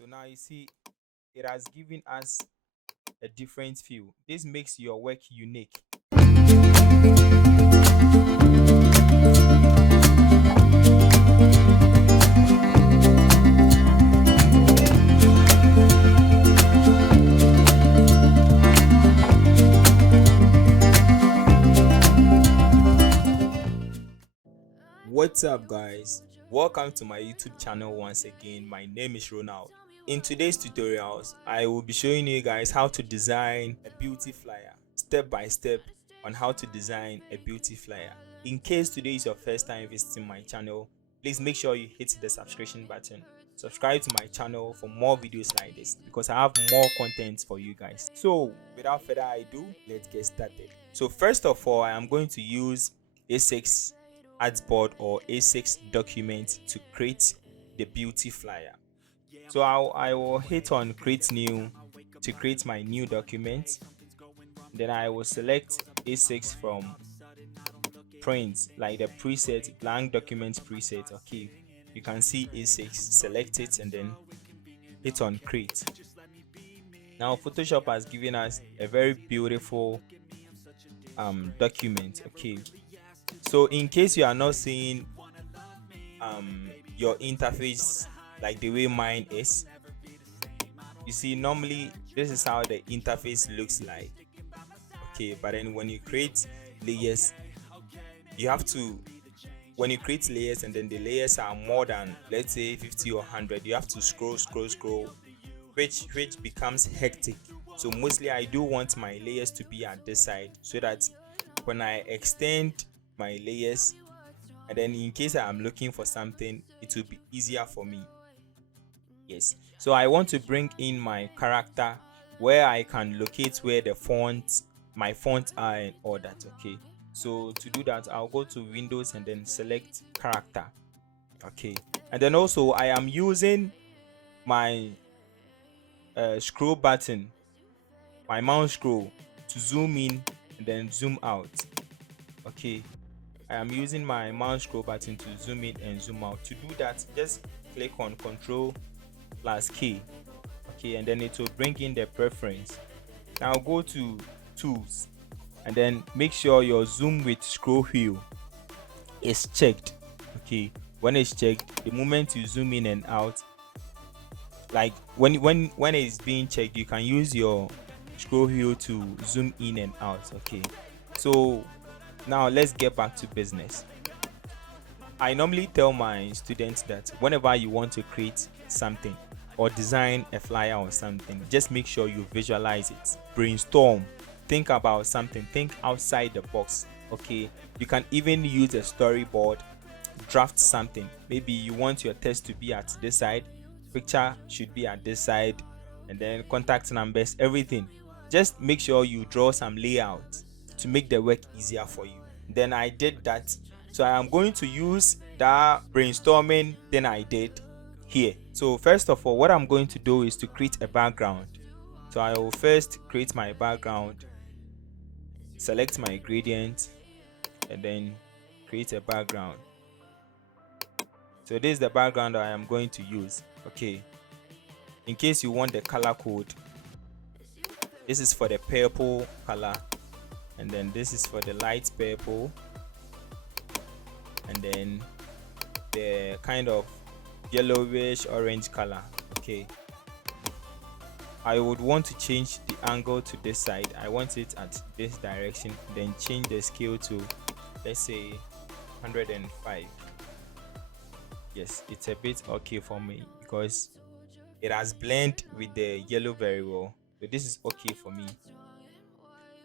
So now you see it has given us a different feel. This makes your work unique. What's up, guys? Welcome to my YouTube channel once again. My name is Ronald. In today's tutorials, I will be showing you guys how to design a beauty flyer, step by step on how to design a beauty flyer. In case today is your first time visiting my channel, please make sure you hit the subscription button. Subscribe to my channel for more videos like this because I have more content for you guys. So without further ado, let's get started. So first of all, I am going to use A6 artboard or A6 document to create the beauty flyer. So I will hit on create new to create my new document. Then I will select A6 from print, like the preset, blank document preset. Okay, you can see A6, select it and then hit on create. Now Photoshop has given us a very beautiful document. Okay, so in case you are not seeing your interface like the way mine is, you see normally this is how the interface looks like. Okay, but then when you create layers, you have to, when you create layers and then the layers are more than, let's say, 50 or 100, you have to scroll, which becomes hectic. So mostly I do want my layers to be at this side so that when I extend my layers and then in case I am looking for something, it will be easier for me. Yes, so I want to bring in my character where I can locate where the fonts, my fonts are and all that. Okay, so to do that, I'll go to Windows and then select character. Okay, and then also I am using my scroll button, my mouse scroll, to zoom in and then zoom out. Okay, I am using my mouse scroll button to zoom in and zoom out. To do that, just click on Ctrl+K. Okay, and then it will bring in the preference. Now go to tools and then make sure your zoom with scroll wheel is checked. Okay, when it's checked, the moment you zoom in and out, like when it's being checked, you can use your scroll wheel to zoom in and out. Okay, so now let's get back to business. I normally tell my students that whenever you want to create something or design a flyer or something, just make sure you visualize it, brainstorm, think about something, think outside the box. Okay, you can even use a storyboard, draft something. Maybe you want your text to be at this side, picture should be at this side, and then contact numbers, everything. Just make sure you draw some layout to make the work easier for you. Then I did that, so I am going to use that brainstorming thing I did here. So first of all, what I'm going to do is to create a background. So I will first create my background, select my gradient, and then create a background. So this is the background I am going to use. Okay, in case you want the color code, this is for the purple color, and then this is for the light purple, and then the kind of yellowish orange color. Okay, I would want to change the angle to this side. I want it at this direction, then change the scale to, let's say, 105. Yes, it's a bit okay for me because it has blended with the yellow very well. So this is okay for me.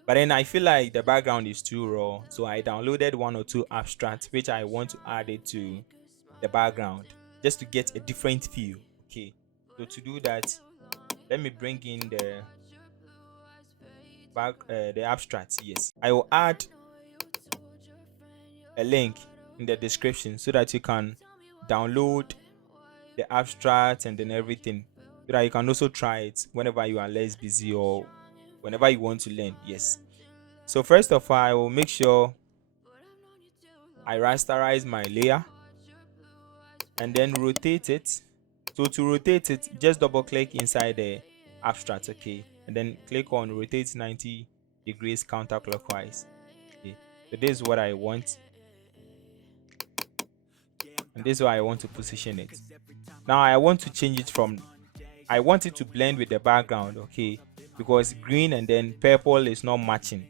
But then I feel like the background is too raw, so I downloaded one or two abstracts which I want to add it to the background just to get a different feel. Okay, so to do that, let me bring in the abstracts. Yes, I will add a link in the description so that you can download the abstract and then everything, so that you can also try it whenever you are less busy or whenever you want to learn. Yes, so first of all, I will make sure I rasterize my layer and then rotate it So to rotate it, just double click inside the abstract, okay, and then click on rotate 90 degrees counterclockwise. Okay, so this is what I want, and this is where I want to position it. Now I want to change it from, I want it to blend with the background, okay, because green and then purple is not matching.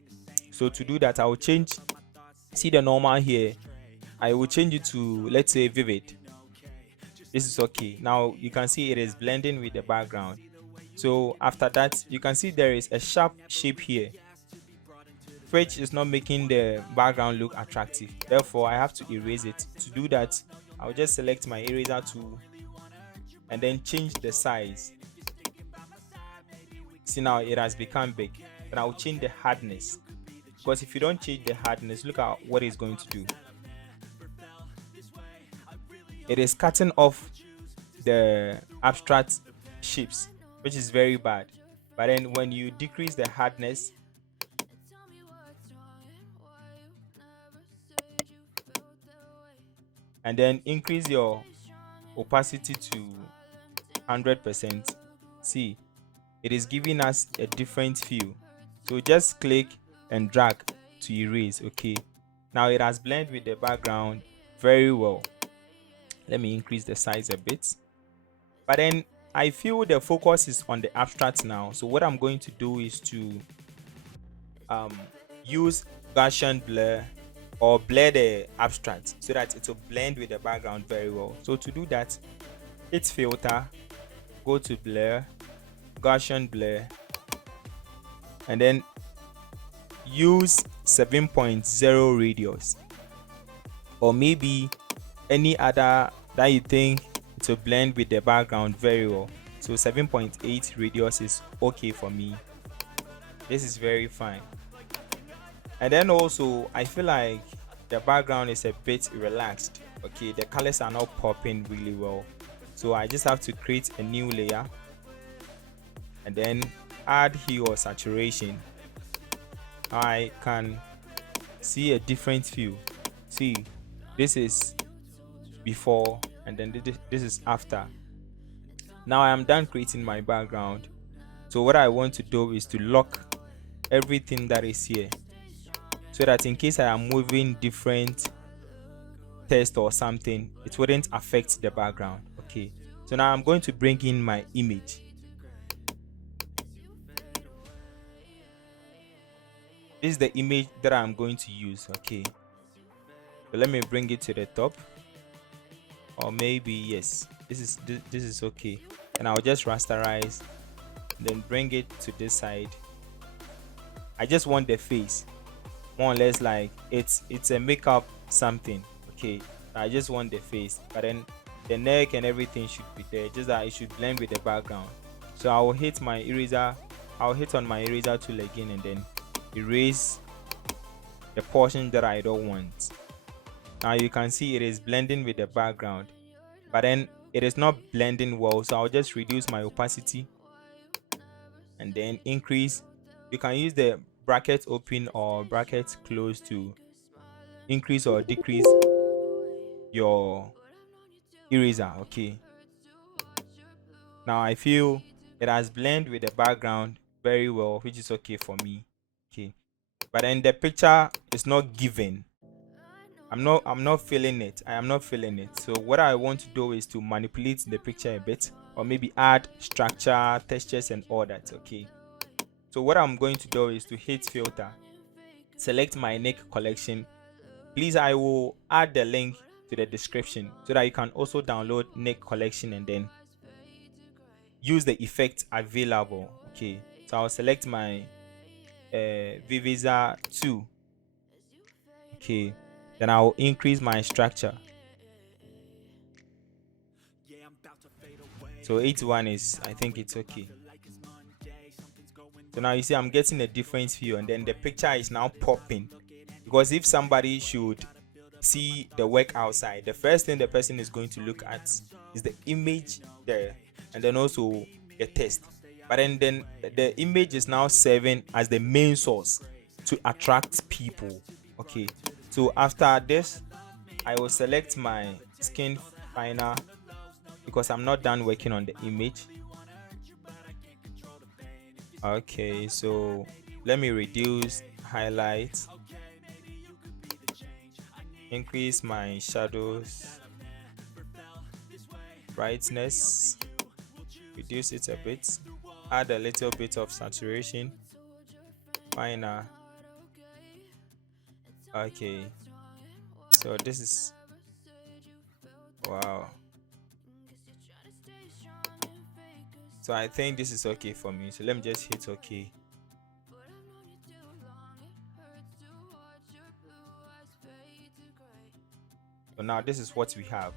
So to do that, I will change, see the normal here, I will change it to, let's say, vivid. This is okay. Now you can see it is blending with the background. So after that, you can see there is a sharp shape here, which is not making the background look attractive. Therefore, I have to erase it. To do that, I'll just select my eraser tool and then change the size. See, now it has become big. Then I'll change the hardness, because if you don't change the hardness, look at what it's going to do. It is cutting off the abstract shapes, which is very bad. But then when you decrease the hardness, and then increase your opacity to 100%, see, it is giving us a different feel. So just click and drag to erase. Okay, now it has blended with the background very well. Let me increase the size a bit. But then I feel the focus is on the abstract now. So what I'm going to do is to use Gaussian blur, or blur the abstract, so that it will blend with the background very well. So to do that, hit filter, go to blur, Gaussian blur, and then use 7.0 radius, or maybe any other that you think it will blend with the background very well. So 7.8 radius is okay for me. This is very fine. And then also I feel like the background is a bit relaxed. Okay, the colors are not popping really well, so I just have to create a new layer and then add hue or saturation. I can see a different view. See, this is before and then this is after. Now I am done creating my background. So what I want to do is to lock everything that is here, so that in case I am moving different text or something, it wouldn't affect the background. Okay, so now I'm going to bring in my image. This is the image that I'm going to use. Okay, so let me bring it to the top, or maybe yes, this is okay, and I'll just rasterize, then bring it to this side. I just want the face, more or less like it's a makeup something. Okay, I just want the face, but then the neck and everything should be there, just that it should blend with the background. So I will hit my eraser, I'll hit on my eraser tool again and then erase the portion that I don't want. Now you can see it is blending with the background, but then it is not blending well, so I'll just reduce my opacity and then increase. You can use the bracket open or bracket close to increase or decrease your eraser. Okay, now I feel it has blended with the background very well, which is okay for me. Okay, but then the picture is not given. I'm not feeling it. I am not feeling it. So what I want to do is to manipulate the picture a bit, or maybe add structure, textures and all that. Okay, so what I'm going to do is to hit filter, select my neck collection. Please, I will add the link to the description so that you can also download neck collection and then use the effect available. Okay, so I'll select my Vivisa 2. Okay, then I'll increase my structure. So 81 is, I think it's okay. So now you see I'm getting a different view, and then the picture is now popping, because if somebody should see the work outside, the first thing the person is going to look at is the image there, and then also the text. But then the image is now serving as the main source to attract people. Okay, so after this I will select my skin finer. You because I'm not done working on the image. Okay, so let me reduce highlights, increase my shadows, brightness, reduce it a bit, add a little bit of saturation, finer. Okay, so this is, wow. So I think this is okay for me, so let me just hit okay. So now this is what we have.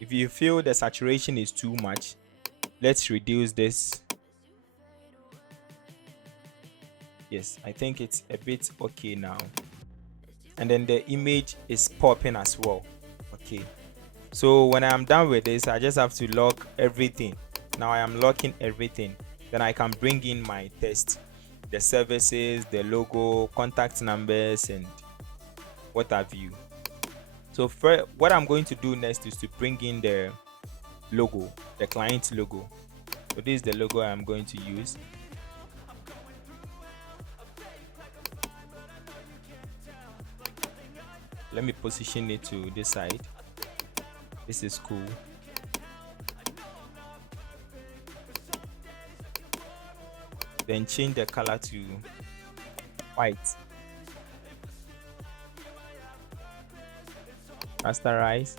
If you feel the saturation is too much, let's reduce this. Yes, I think it's a bit okay now. And then the image is popping as well. Okay, so when I'm done with this, I just have to lock everything. Now I am locking everything. Then I can bring in my text, the services, the logo, contact numbers, and what have you. So what I'm going to do next is to bring in the logo, the client logo. So this is the logo I'm going to use. Let me position it to this side. This is cool. Then change the color to white. Rasterize.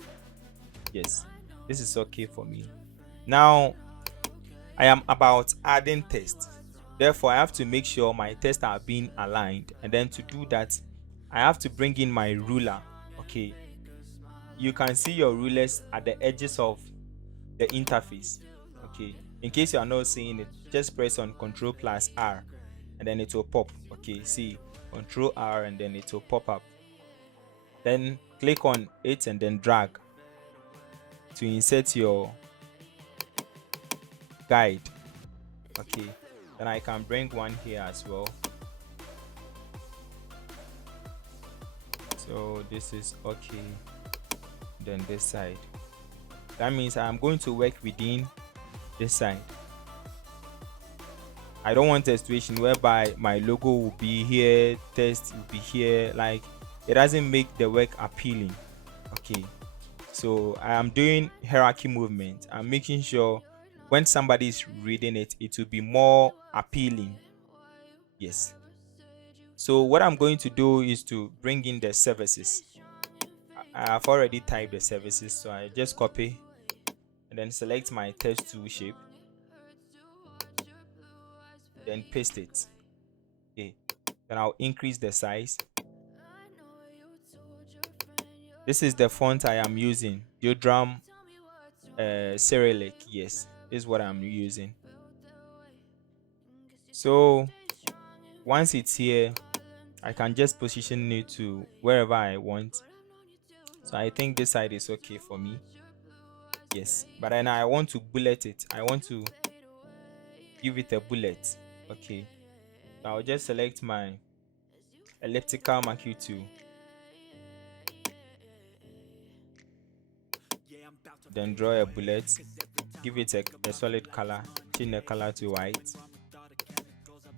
Yes, this is okay for me. Now I am about adding text. Therefore, I have to make sure my text are being aligned. And then to do that, I have to bring in my ruler. Okay, you can see your rulers at the edges of the interface. Okay, in case you are not seeing it, just press on Ctrl+R and then it will pop. Okay, see, Ctrl+R and then it will pop up. Then click on it and then drag to insert your guide. Okay, then I can bring one here as well. So this is okay. Then this side, that means I'm going to work within this side. I don't want a situation whereby my logo will be here, text will be here. Like, it doesn't make the work appealing. Okay, so I am doing hierarchy movement. I'm making sure when somebody is reading it, it will be more appealing. Yes, so what I'm going to do is to bring in the services. I have already typed the services, so I just copy and then select my text tool shape, then paste it. Okay, then I'll increase the size. This is the font I am using, Diodram Cyrillic. Yes, this is what I'm using. So once it's here, I can just position it to wherever I want. So I think this side is okay for me. Yes, but then I want to bullet it. I want to give it a bullet. Okay, so I'll just select my elliptical marquee tool, then draw a bullet, give it a solid color, change the color to white,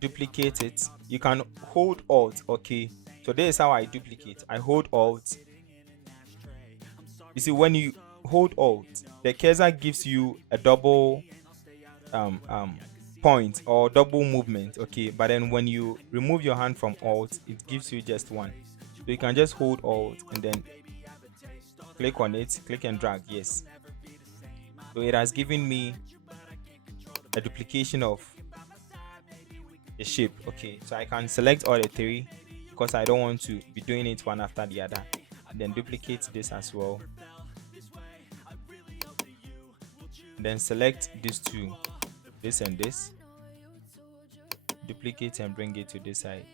duplicate it. You can hold Alt. Okay, so this is how I duplicate. I hold Alt. You see, when you hold Alt, the cursor gives you a double point or double movement. Okay, but then when you remove your hand from Alt, it gives you just one. So you can just hold Alt and then click on it, click and drag. Yes, so it has given me a duplication of the shape. Okay, so I can select all the three because I don't want to be doing it one after the other. And then duplicate this as well, then select these two, this and this, duplicate and bring it to this side.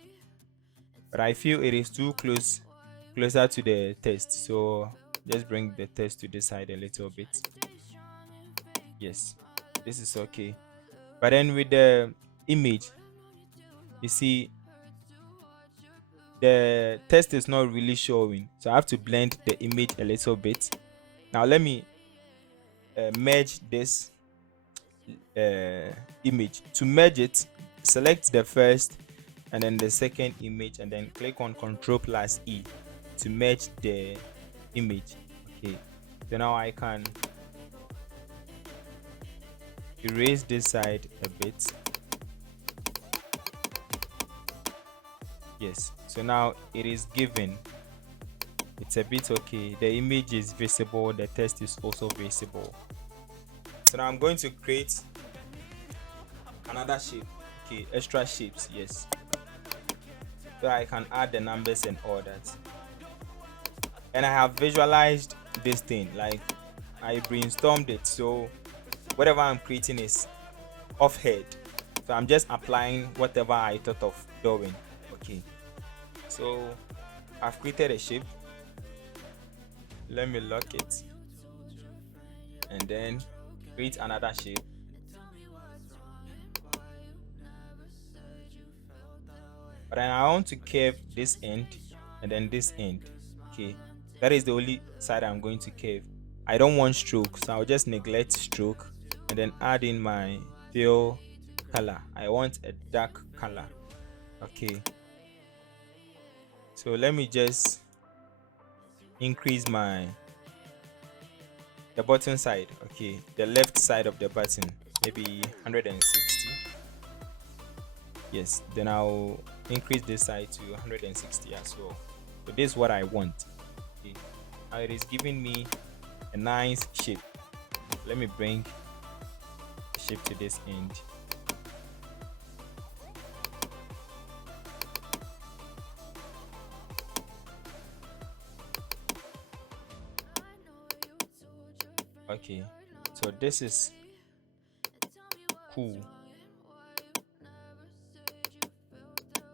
But I feel it is too closer to the text, so just bring the text to this side a little bit. Yes, this is okay. But then with the image, you see the text is not really showing, so I have to blend the image a little bit. Now let me merge this image. To merge it, select the first and then the second image, and then click on Ctrl+E to merge the image. Okay, so now I can erase this side a bit. Yes, so now it is given. It's a bit okay. The image is visible, the text is also visible. So now I'm going to create another shape. Okay, extra shapes. Yes, so I can add the numbers and all that. And I have visualized this thing, like I brainstormed it, so whatever I'm creating is off head, so I'm just applying whatever I thought of doing. Okay, so I've created a shape. Let me lock it and then create another shape. But then I want to curve this end and then this end. Okay, that is the only side I'm going to curve. I don't want stroke, so I'll just neglect stroke and then add in my fill color. I want a dark color. Okay, so let me just increase the button side. Okay, the left side of the button, maybe 160. Yes, then I'll increase this side to 160 as well. So this is what I want. Okay, now it is giving me a nice shape. Let me bring the shape to this end. Okay, so this is cool.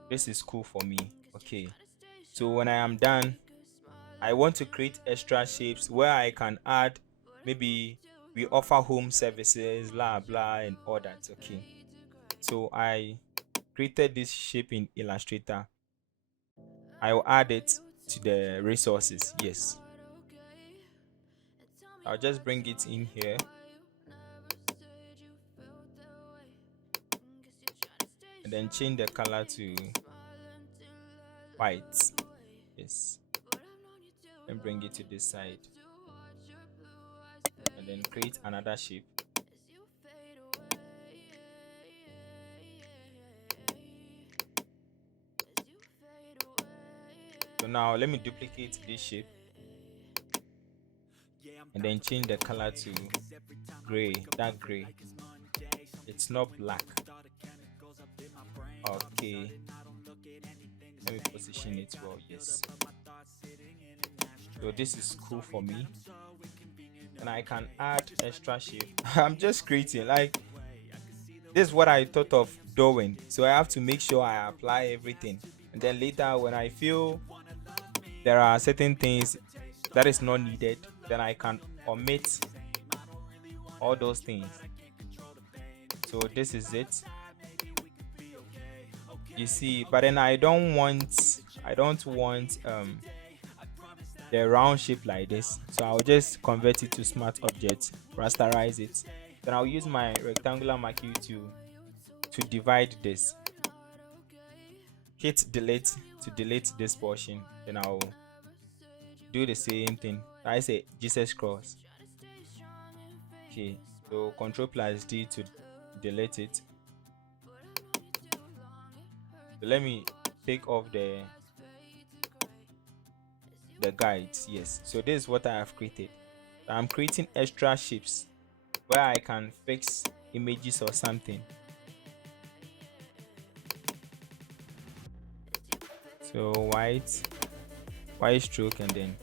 This is cool for me. Okay, so when I am done, I want to create extra shapes where I can add, maybe we offer home services, blah blah and all that. Okay, so I created this shape in Illustrator. I will add it to the resources. Yes, I'll just bring it in here and then change the color to white. Yes, and bring it to this side and then create another shape. So now let me duplicate this shape and then change the color to gray, dark gray. It's not black. Okay, let me position it well. Yes, so this is cool for me, and I can add extra shape. I'm just creating, like, this is what I thought of doing, so I have to make sure I apply everything, and then later when I feel there are certain things that is not needed, then I can omit all those things. So this is it, you see. But then I don't want the round shape like this, so I'll just convert it to smart object, rasterize it, then I'll use my rectangular marquee to divide this. Hit delete to delete this portion, then I'll do the same thing. I say Jesus cross. Okay, so Ctrl+D to delete it. So let me take off the guides. Yes, so this is what I have created. I'm creating extra shapes where I can fix images or something. So white stroke, and then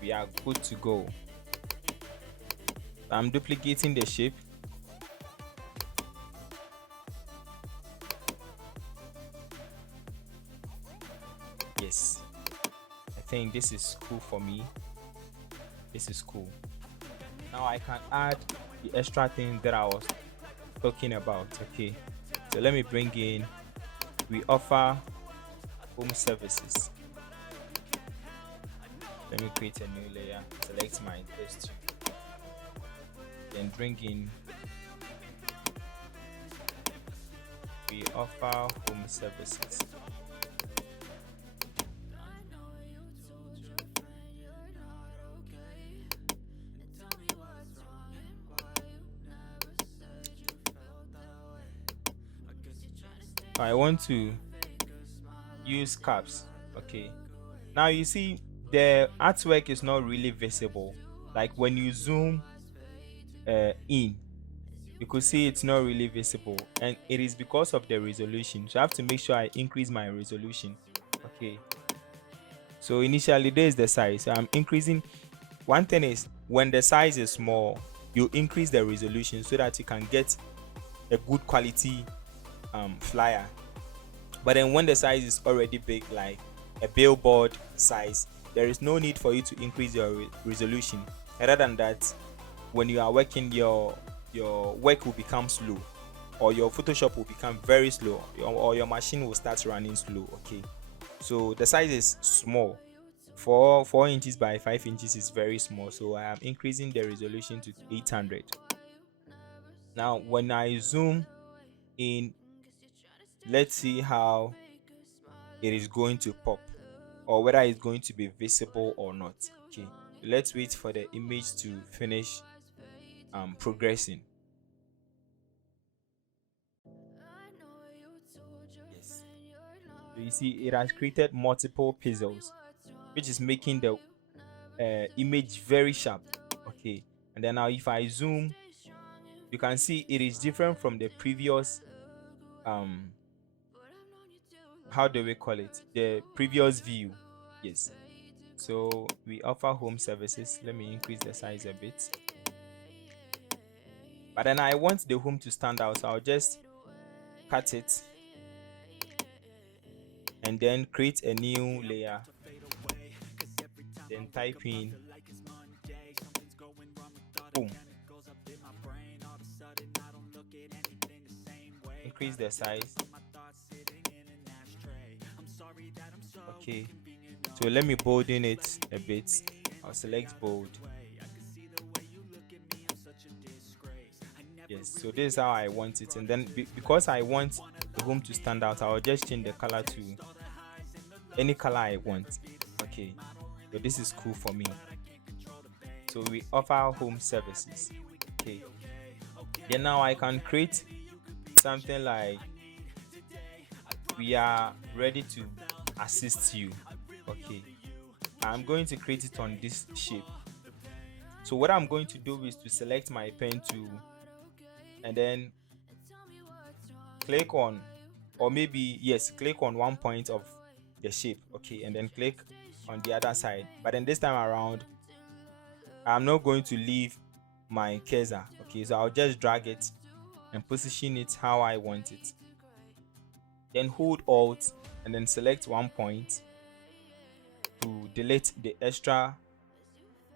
we are good to go. I'm duplicating the shape. Yes, I think this is cool for me. This is cool. Now I can add the extra thing that I was talking about. Okay, so let me bring in, we offer home services. Let me create a new layer, select my test tube, then bring in we offer home services. I want to use caps. Okay, now you see the artwork is not really visible. Like when you zoom in, you could see it's not really visible, and it is because of the resolution. So I have to make sure I increase my resolution. Okay, so initially there is the size, so I'm increasing. One thing is, when the size is small, you increase the resolution so that you can get a good quality flyer. But then when the size is already big, like a billboard size, there is no need for you to increase your resolution. Other than that, when you are working, your work will become slow, or your Photoshop will become very slow, or your machine will start running slow. Okay, so the size is small. 4 inches by 5 inches is very small, so I am increasing the resolution to 800. Now when I zoom in, let's see how it is going to pop, or whether it's going to be visible or not. Okay, let's wait for the image to finish progressing. Yes, so you see it has created multiple pixels, which is making the image very sharp. Okay, and then now if I zoom, you can see it is different from the previous how do we call it, the previous view. Yes, so we offer home services. Let me increase the size a bit, but then I want the home to stand out, so I'll just cut it and then create a new layer, then type in home, increase the size. Okay, so let me bolden it a bit. I'll select bold. Yes, so this is how I want it, and then because I want the home to stand out, I'll just change the color to any color I want. Okay, so this is cool for me. So we offer home services. Okay, then now I can create something like we are ready to assist you. Okay, I'm going to create it on this shape. So what I'm going to do is to select my pen tool and then click on, or maybe yes, click on one point of the shape. Okay, and then click on the other side, but then this time around I'm not going to leave my cursor. Okay, so I'll just drag it and position it how I want it, then hold Alt and then select one point to delete the extra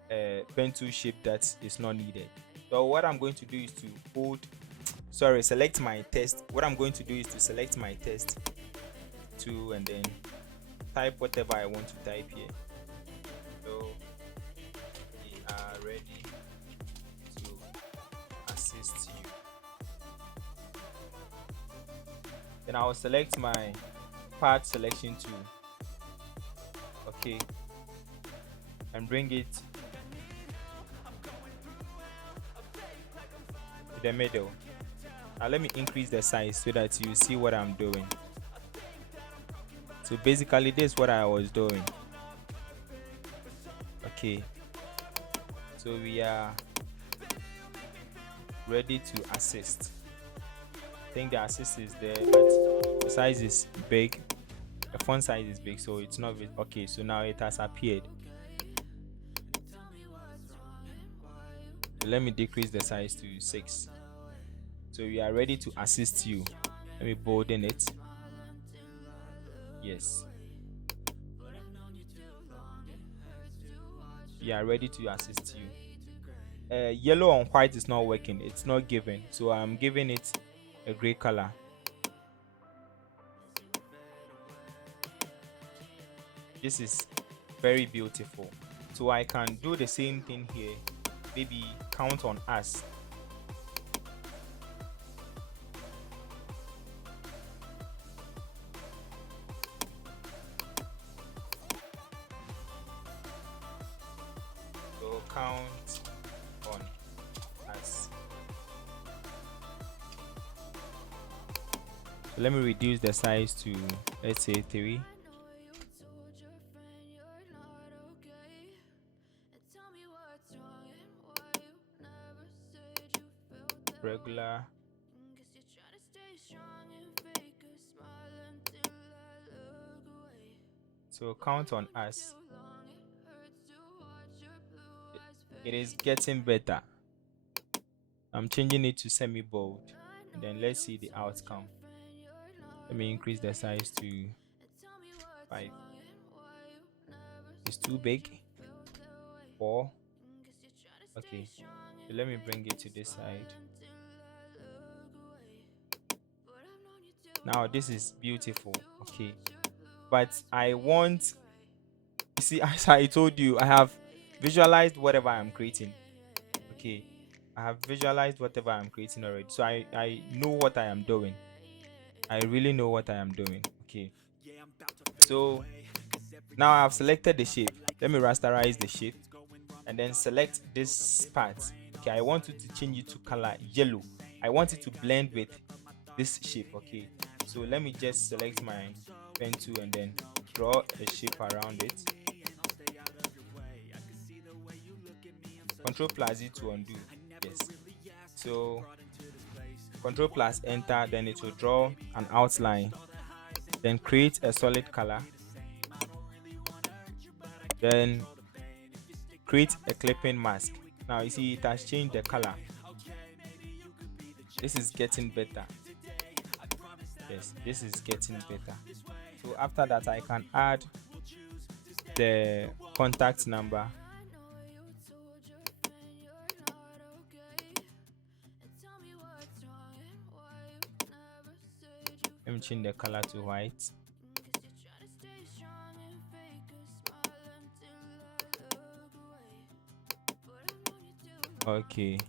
pen tool shape that is not needed. So what I'm going to do is to select my text. What I'm going to do is to select my text tool and then type whatever I want to type here. So we are ready to assist you. Then I will select my part selection tool. Okay, and bring it to the middle. Now let me increase the size so that you see what I'm doing. So basically this is what I was doing. Okay, so we are ready to assist. I think the assist is there, but the size is big, the font size is big, so it's not okay. So now it has appeared. So let me decrease the size to 6. So we are ready to assist you. Let me bolden it. Yes, we are ready to assist you. Yellow on white is not working, it's not given, so I'm giving it a gray color. This is very beautiful. So I can do the same thing here, maybe count on us. So count on us. So let me reduce the size to, let's say, 3. Regular. So count on us. It is getting better. I'm changing it to semi-bold, and then let's see the outcome. Let me increase the size to 5. It's too big. 4. Okay, so let me bring it to this side. Now this is beautiful. Okay, but I want, you see, as I told you, I have visualized whatever I'm creating. Okay, I have visualized whatever I'm creating already, so I know what I am doing. I really know what I am doing. Okay, so now I have selected the shape. Let me rasterize the shape and then select this part. Okay, I want it to change it to color yellow. I want it to blend with this shape. Okay, so let me just select my pen tool and then draw a shape around it. Control plus Z to undo. Yes, so Control plus enter, then it will draw an outline, then create a solid color, then create a clipping mask. Now you see it has changed the color. This is getting better. Yes, this is getting better. So after that, I can add the contact number. Let me change the color to white. Okay.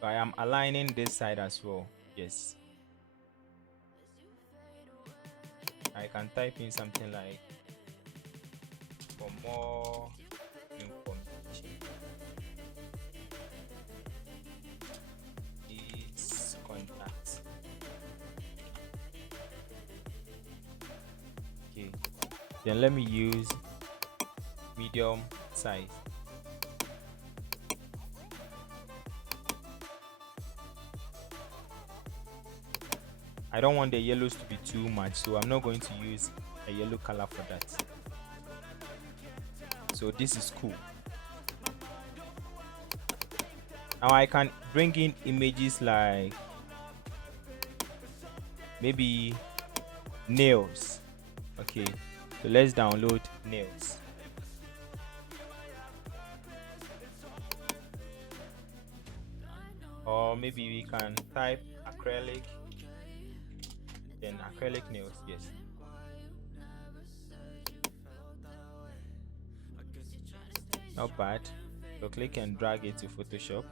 So I am aligning this side as well. Yes. I can type in something like, for more information, please contact. Okay. Then let me use medium size. I don't want the yellows to be too much, so I'm not going to use a yellow color for that. So this is cool. Now I can bring in images like maybe nails. Okay, so let's download nails. Or maybe we can type acrylic, then acrylic nails. Yes, not bad. So click and drag it to Photoshop.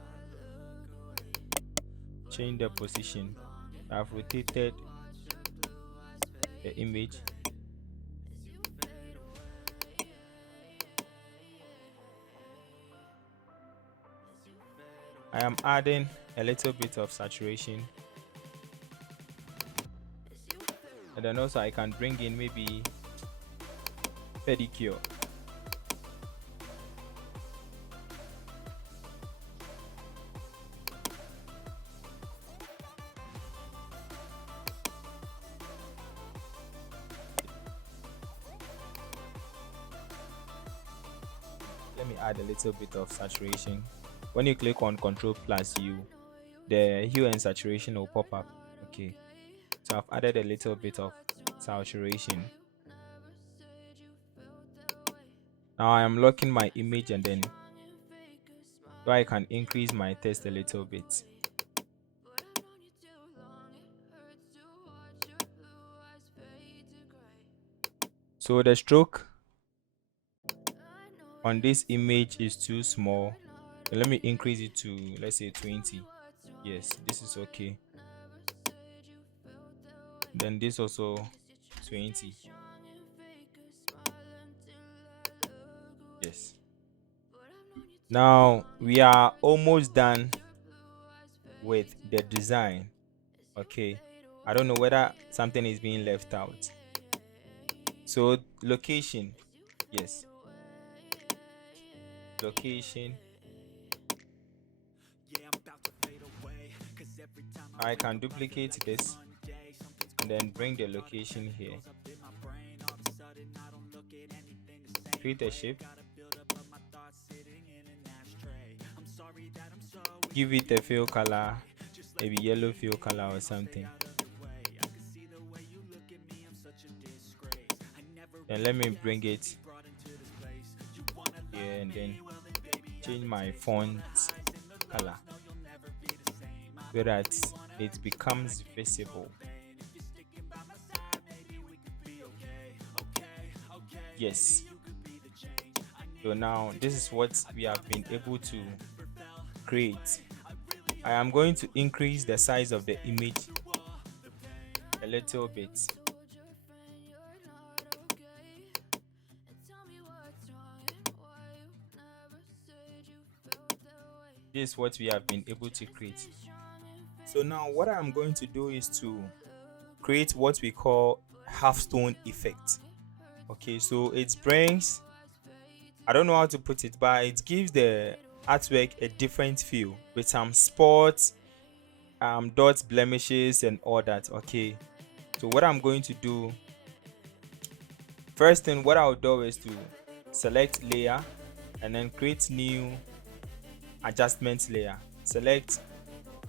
Change the position. I've rotated the image. I am adding a little bit of saturation, and then also I can bring in maybe pedicure. Let me add a little bit of saturation. When you click on Ctrl plus U, the hue and saturation will pop up. Okay, so I've added a little bit of saturation. Now I am locking my image, and then so I can increase my text a little bit. So the stroke on this image is too small. So let me increase it to, let's say, 20. Yes, this is okay. Then this also 20. Yes. Now we are almost done with the design. Okay, I don't know whether something is being left out. So location, yes, location. I can duplicate this and then bring the location here. Create a shape, give it a fill color, maybe yellow fill color or something. Then let me bring it here and then change my font color so that it becomes visible. Yes. So now this is what we have been able to create. I am going to increase the size of the image a little bit. This is what we have been able to create. So now what I'm going to do is to create what we call halftone effect. Okay, so it brings, I don't know how to put it, but it gives the artwork a different feel with some spots, dots, blemishes and all that. Okay, so what I'm going to do, first thing what I'll do is to select layer and then create new adjustment layer, select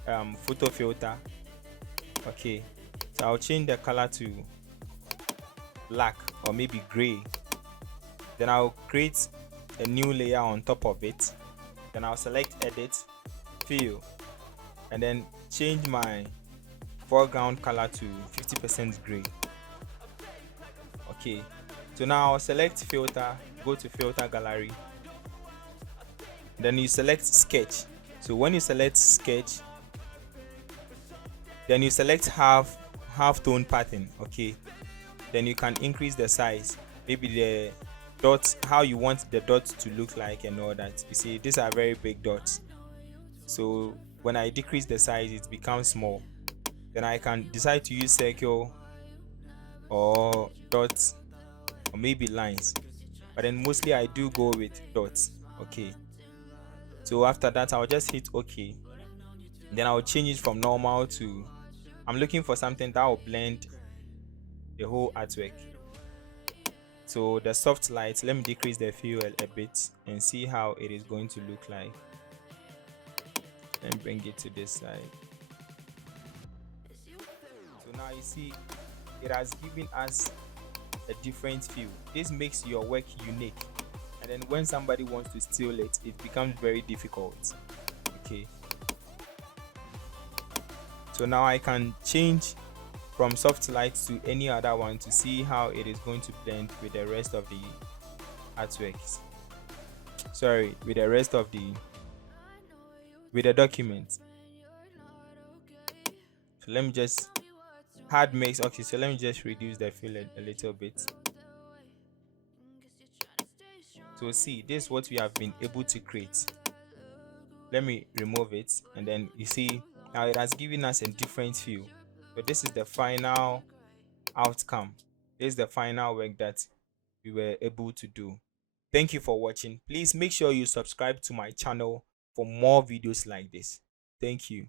photo filter. Okay, so I'll change the color to black or maybe gray. Then I'll create a new layer on top of it. Then I'll select edit, fill, and then change my foreground color to 50% gray. Okay, so now I'll select filter, go to filter gallery, then you select sketch. So when you select sketch, then you select halftone pattern. Okay, then you can increase the size, maybe the dots, how you want the dots to look like and all that. You see, these are very big dots, so when I decrease the size it becomes small. Then I can decide to use circle or dots or maybe lines, but then mostly I do go with dots. Okay, so after that I'll just hit OK. Then I'll change it from normal to, I'm looking for something that will blend the whole artwork. So the soft light, let me decrease the fill a bit and see how it is going to look like. And bring it to this side. So now you see it has given us a different feel. This makes your work unique, and then when somebody wants to steal it, it becomes very difficult. Okay, so now I can change from soft light to any other one to see how it is going to blend with the rest of the artworks. Sorry, with the rest of the document. So let me just hard mix. Okay, so let me just reduce the fill a little bit. So see, this is what we have been able to create. Let me remove it, and then you see now it has given us a different feel. So this is the final outcome. This is the final work that we were able to do. Thank you for watching. Please make sure you subscribe to my channel for more videos like this. Thank you.